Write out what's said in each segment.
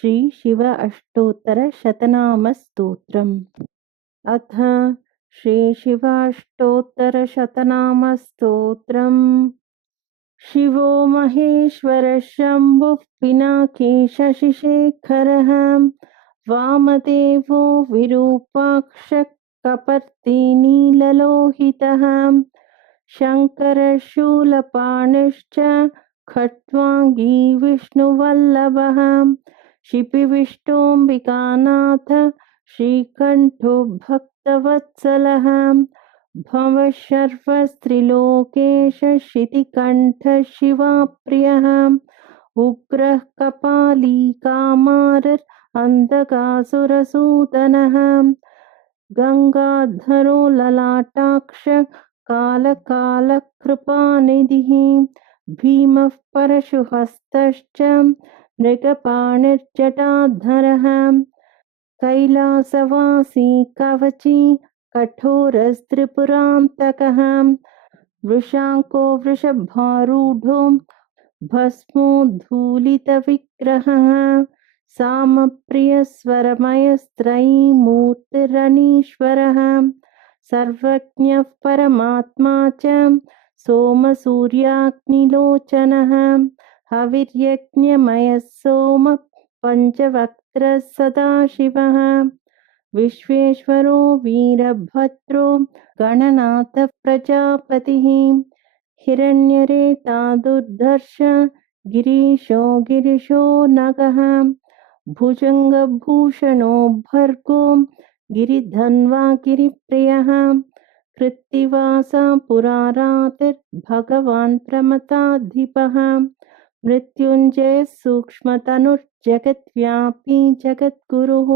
श्री शिव अष्टोत्तरशतनामस्तोत्रम्। अथ श्री शिवाष्टोत्तरशतनामस्तोत्रम्। शिवो महेश्वरः शम्भुः पिनाकी शशिशेखरः वामदेवो विरूपाक्षः कपर्दी नीललोहितः शङ्करः शूलपाणिश्च खट्वाङ्गी विष्णुवल्लभः शिपिविष्टोऽम्बिकानाथ श्रीकण्ठो भक्तवत्सलः भवः सर्वस्त्रिलोकेश शितिकण्ठः शिवाप्रियः उग्रः कपालीकामारः अन्धकासुरसूदनः गङ्गाधरो ललाटाक्ष कालकालकृपानिधिः भीमः परशुहस्तश्च मृगपाणिर्जटाधरः कैलासवासी कवची कठोरस्त्रिपुरान्तकः वृषाङ्को वृषभारूढो भस्मोद्धूलितविग्रहः सामप्रियस्वरमयस्त्रयीमूर्तिरनीश्वरः सर्वज्ञः परमात्मा च सोमसूर्याग्निलोचनः हविर्यज्ञमयः सोम पञ्चवक्त्रः सदाशिवः विश्वेश्वरो वीरभद्रो गणनाथः प्रजापतिः हिरण्यरेता दुर्धर्ष गिरीशो गिरिशो नगः भुजङ्गभूषणो भर्गो गिरिधन्वा गिरिप्रियः कृत्तिवासा पुरारातिर्भगवान् प्रमथाधिपः मृत्युञ्जयः सूक्ष्मतनुर्जगद्व्यापी जगद्गुरुः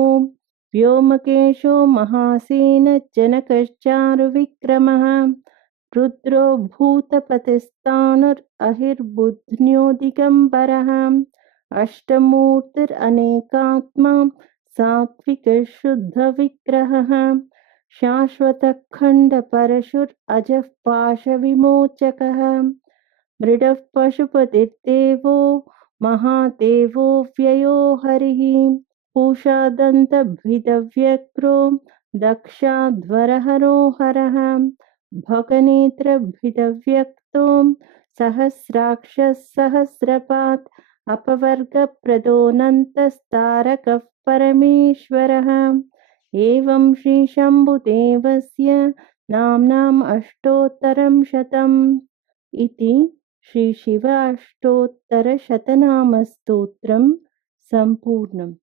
व्योमकेशो महासेन जनकश्चारुविक्रमः रुद्रो भूतपतिस्ताणुरहिर्बुध्न्यो दिगम्बरः अष्टमूर्तिरनेकात्मा सात्विकशुद्धविग्रहः शाश्वतखण्डपरशुरजः पाशविमोचकः मृडः पशुपतिर्देवो महादेवो व्ययो हरिः पूषादन्तभिदव्यग्रो दक्षाध्वरहरो हरः भगनेत्रभिदव्यक्तो सहस्राक्षः सहस्रपात् अपवर्गप्रदोऽनन्तस्तारकः परमेश्वरः एवं श्रीशम्भुदेवस्य नाम्नाम् अष्टोत्तरं शतम् इति श्रीशिव अष्टोत्तरशतनामस्तोत्रं सम्पूर्णम्।